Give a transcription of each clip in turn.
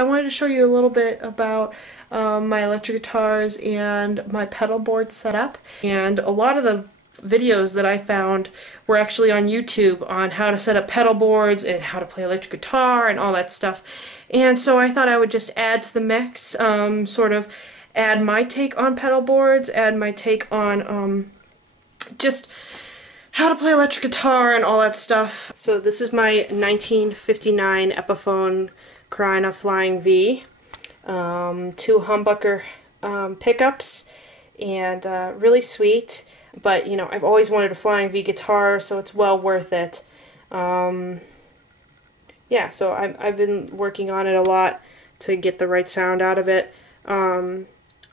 I wanted to show you a little bit about my electric guitars and my pedal board setup. And a lot of the videos that I found were actually on YouTube on how to set up pedal boards and how to play electric guitar and all that stuff. And so I thought I would just add to the mix, sort of add my take on pedal boards, add my take on just how to play electric guitar and all that stuff. So this is my 1959 Epiphone Korina Flying V, 2 humbucker pickups, and really sweet. But you know, I've always wanted a Flying V guitar, so it's well worth it. Yeah, so I've been working on it a lot to get the right sound out of it.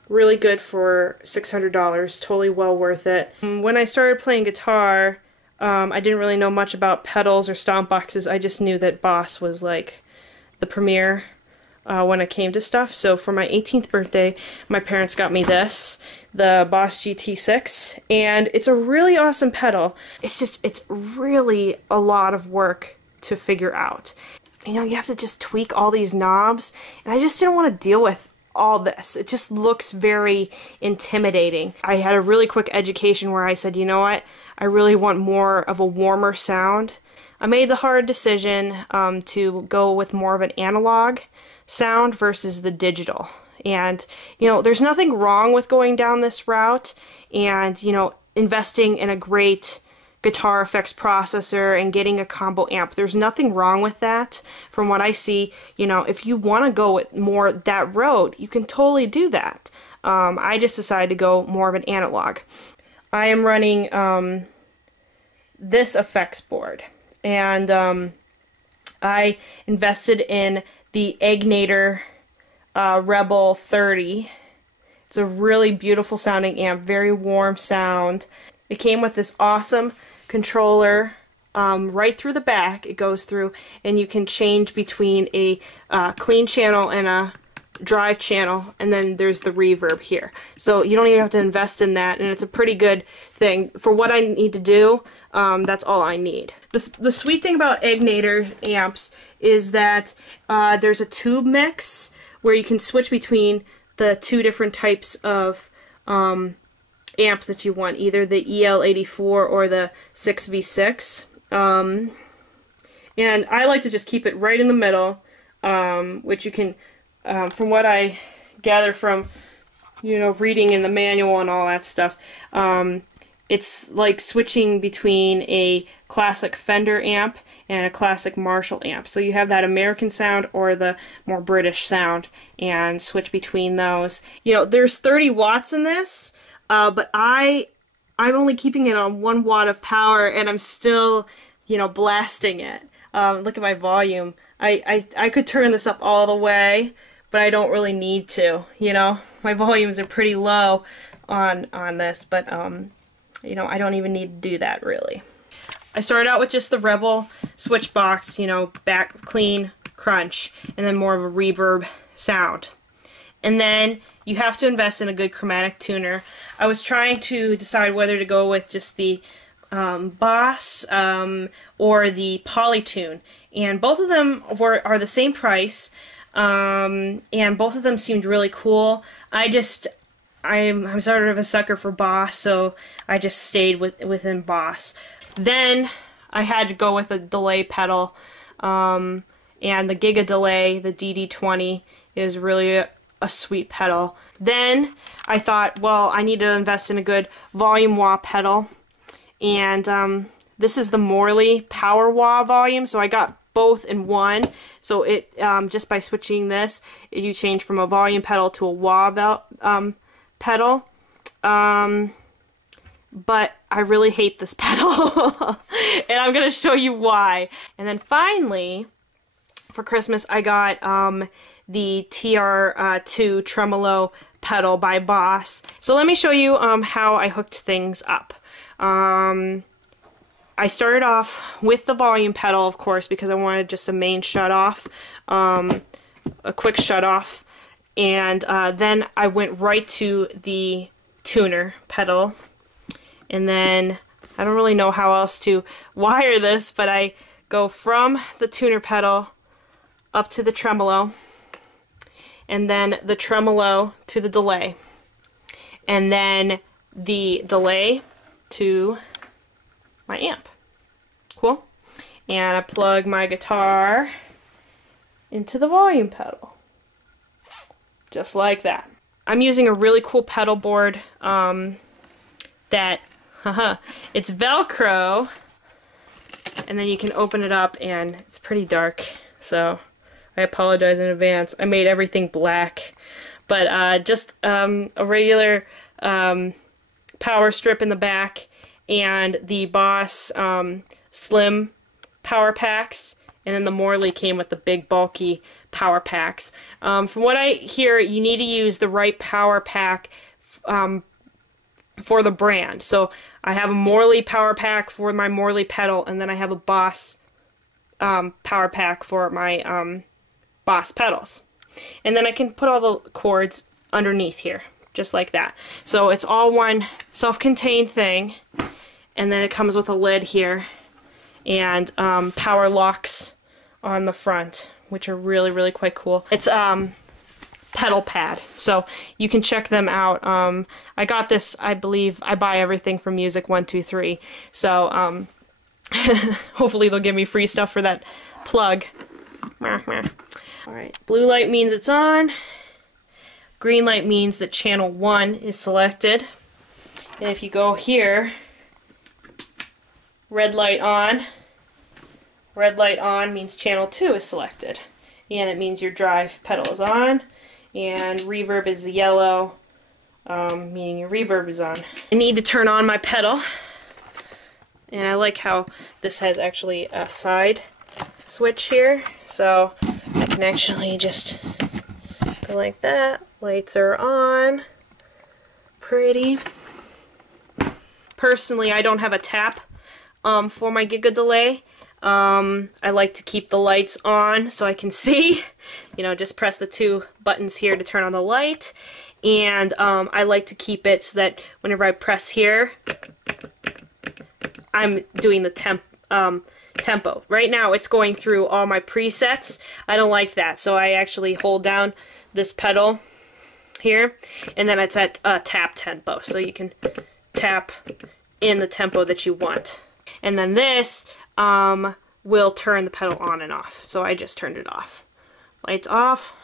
Really good for $600, totally well worth it. When I started playing guitar, I didn't really know much about pedals or stomp boxes. I just knew that Boss was like the premier when it came to stuff. So for my 18th birthday, my parents got me this, the Boss GT6, and it's a really awesome pedal. It's really a lot of work to figure out. You know, you have to just tweak all these knobs, and I just didn't want to deal with all this. It just looks very intimidating. I had a really quick education where I said, you know what, I really want more of a warmer sound. I made the hard decision to go with more of an analog sound versus the digital. And, you know, there's nothing wrong with going down this route and, you know, investing in a great guitar effects processor and getting a combo amp. There's nothing wrong with that. From what I see, you know, if you want to go with more that road, you can totally do that. I just decided to go more of an analog. I am running this effects board, and I invested in the Egnater Rebel 30. It's a really beautiful sounding amp, very warm sound. It came with this awesome controller right through the back. It goes through, and you can change between a clean channel and a drive channel, and then there's the reverb here. So you don't even have to invest in that, and it's a pretty good thing. For what I need to do, that's all I need. The sweet thing about Egnater amps is that there's a tube mix where you can switch between the 2 different types of amps that you want, either the EL84 or the 6V6. And I like to just keep it right in the middle, which you can, from what I gather from, you know, reading in the manual and all that stuff, it's like switching between a classic Fender amp and a classic Marshall amp. So you have that American sound or the more British sound, and switch between those. You know, there's 30 watts in this, but I'm only keeping it on 1 watt of power, and I'm still, you know, blasting it. Look at my volume. I could turn this up all the way, but I don't really need to. You know, my volumes are pretty low on this, but you know, I don't even need to do that really. I started out with just the Rebel switch box, you know, back clean, crunch, and then more of a reverb sound. And then you have to invest in a good chromatic tuner. I was trying to decide whether to go with just the Boss or the Polytune, and both of them are the same price, and both of them seemed really cool. I'm sort of a sucker for Boss, so I just stayed within Boss. Then I had to go with a delay pedal, and the Gigadelay, the DD20, is really a sweet pedal. Then I thought, well, I need to invest in a good volume wah pedal, and this is the Morley Power Wah volume, so I got both in one. So it just by switching this, you change from a volume pedal to a wah pedal. But I really hate this pedal, and I'm gonna show you why. And then finally, for Christmas, I got the TR2 Tremolo pedal by Boss. So let me show you how I hooked things up. I started off with the volume pedal, of course, because I wanted just a main shut-off, a quick shut-off, and then I went right to the tuner pedal, and then I don't really know how else to wire this, but I go from the tuner pedal up to the tremolo, and then the tremolo to the delay, and then the delay to my amp. Cool. And I plug my guitar into the volume pedal. Just like that. I'm using a really cool pedal board that, it's Velcro, and then you can open it up and it's pretty dark, so I apologize in advance. I made everything black, but just a regular power strip in the back and the Boss slim power packs, and then the Morley came with the big bulky power packs. From what I hear, you need to use the right power pack for the brand. So I have a Morley power pack for my Morley pedal, and then I have a Boss power pack for my Boss pedals. And then I can put all the cords underneath here, just like that. So it's all one self-contained thing, and then it comes with a lid here and power locks on the front, which are really, really quite cool. It's Pedal Pad, so you can check them out. I got this, I believe, I buy everything from Music123, so hopefully they'll give me free stuff for that plug. Alright, blue light means it's on. Green light means that channel 1 is selected. And if you go here, red light on. Red light on means channel 2 is selected. And it means your drive pedal is on. And reverb is the yellow, meaning your reverb is on. I need to turn on my pedal. And I like how this has actually a side switch here. So I can actually just go like that. Lights are on. Pretty. Personally, I don't have a tap for my Gigadelay. I like to keep the lights on so I can see. You know, just press the 2 buttons here to turn on the light. And I like to keep it so that whenever I press here, I'm doing the tempo. Right now it's going through all my presets. I don't like that, so I actually hold down this pedal here, and then it's at tap tempo, so you can tap in the tempo that you want. And then this will turn the pedal on and off, so I just turned it off. Lights off,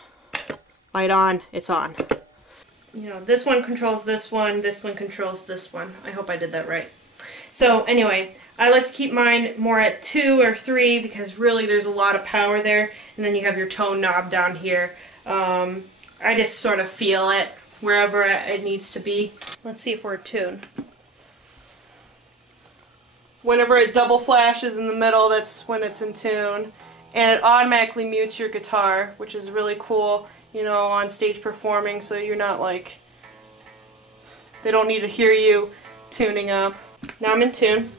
light on, it's on. You know, this one controls this one controls this one. I hope I did that right. So anyway, I like to keep mine more at 2 or 3 because really there's a lot of power there, and then you have your tone knob down here. I just sort of feel it wherever it needs to be. Let's see if we're tuned. Whenever it double flashes in the middle, that's when it's in tune. And it automatically mutes your guitar, which is really cool, you know, on stage performing, so you're not like, they don't need to hear you tuning up. Now I'm in tune.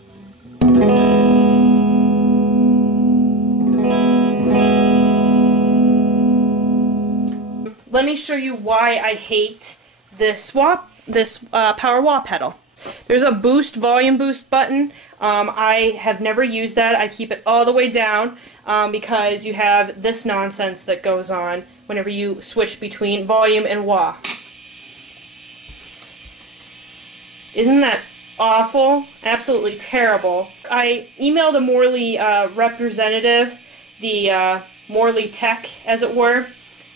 Let me show you why I hate this power wah pedal. There's a boost, volume boost button. I have never used that. I keep it all the way down because you have this nonsense that goes on whenever you switch between volume and wah. Isn't that awful? Absolutely terrible. I emailed a Morley representative, the Morley tech, as it were,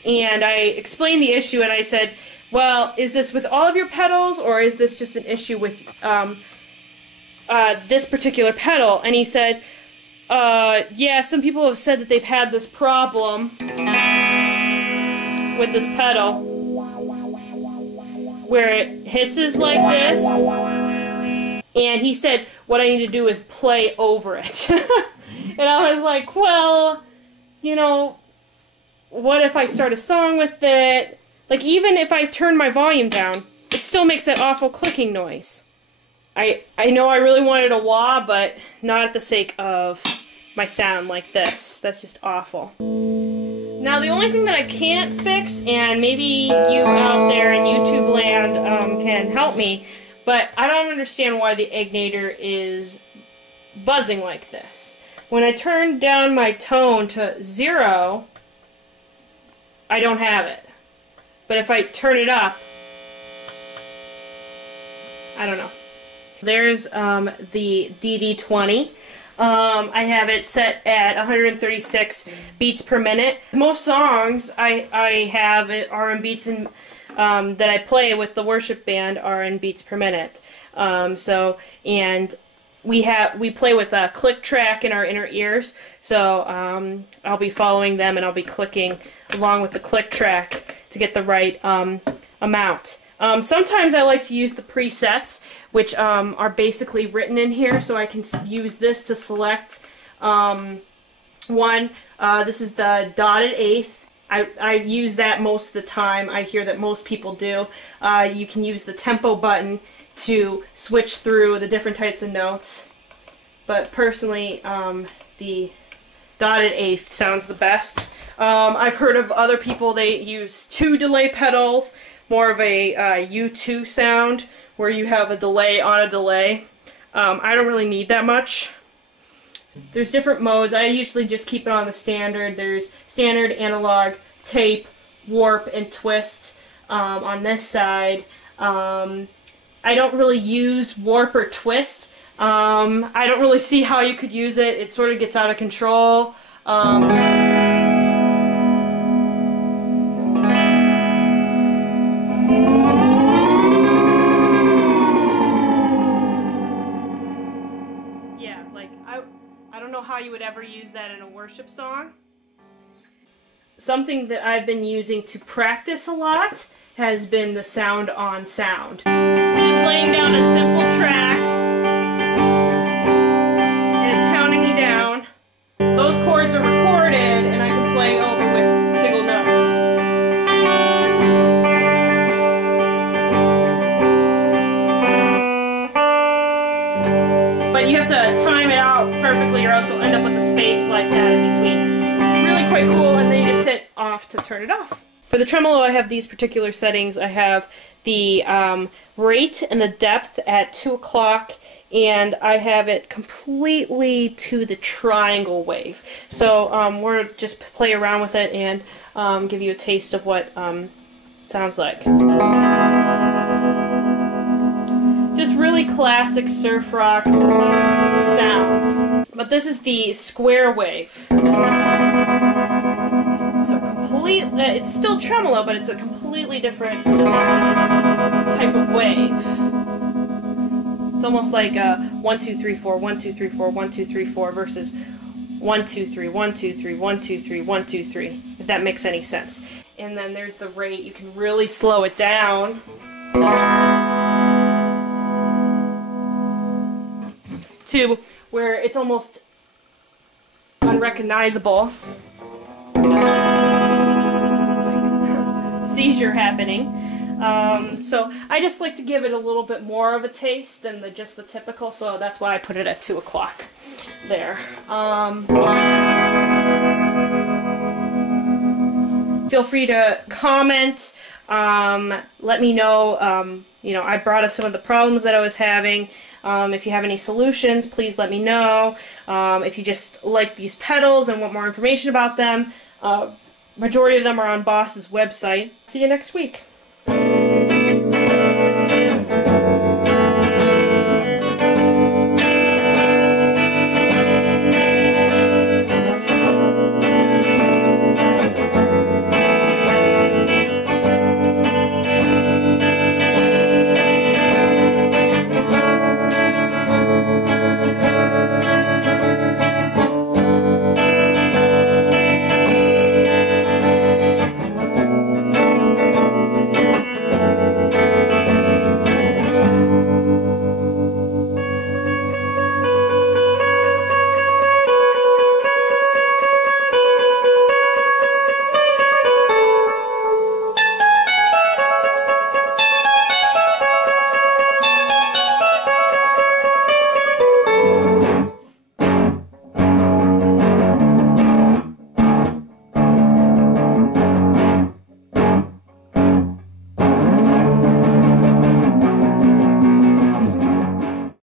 and I explained the issue, and I said, well, is this with all of your pedals, or is this just an issue with this particular pedal? And he said, yeah, some people have said that they've had this problem with this pedal, where it hisses like this, and he said, what I need to do is play over it. And I was like, well, you know, what if I start a song with it? Like, even if I turn my volume down, it still makes that awful clicking noise. I know I really wanted a wah, but not at the sake of my sound like this. That's just awful. Now, the only thing that I can't fix, and maybe you out there in YouTube land can help me, but I don't understand why the Egnater is buzzing like this. When I turn down my tone to 0, I don't have it. But if I turn it up, I don't know. There's the DD20. I have it set at 136 beats per minute. Most songs I have are in beats in, that I play with the worship band are in beats per minute. And we play with a click track in our inner ears, so I'll be following them and I'll be clicking along with the click track to get the right amount. Sometimes I like to use the presets, which are basically written in here, so I can use this to select one. This is the dotted eighth. I use that most of the time. I hear that most people do. You can use the tempo button to switch through the different types of notes, but personally the dotted eighth sounds the best. I've heard of other people, they use 2 delay pedals, more of a U2 sound, where you have a delay on a delay. I don't really need that much. There's different modes. I usually just keep it on the standard. There's standard, analog, tape, warp, and twist on this side. I don't really use warp or twist. I don't really see how you could use it. It sort of gets out of control. Yeah, like I don't know how you would ever use that in a worship song. Something that I've been using to practice a lot has been the sound on sound. Just laying down a simple track, and it's counting me down. Those chords are recorded, and I can play over with single notes. But you have to time it out perfectly, or else you'll end up with a space like that in between. Really quite cool, and then you just hit off to turn it off. For the tremolo, I have these particular settings. I have the rate and the depth at 2 o'clock, and I have it completely to the triangle wave. So we'll just play around with it and give you a taste of what it sounds like. Just really classic surf rock sounds. But this is the square wave. So it's still tremolo, but it's a completely different type of wave. It's almost like a 1 2 3 4 1 2 3 4 1 2 3 4 versus 1 2 3 1 2 3 1 2 3 1 2 3. If that makes any sense. And then there's the rate. You can really slow it down to where it's almost unrecognizable. Seizure happening. So I just like to give it a little bit more of a taste than just the typical, so that's why I put it at 2 o'clock there. Feel free to comment, let me know, you know, I brought up some of the problems that I was having. If you have any solutions, please let me know. If you just like these pedals and want more information about them, majority of them are on Boss's website. See you next week.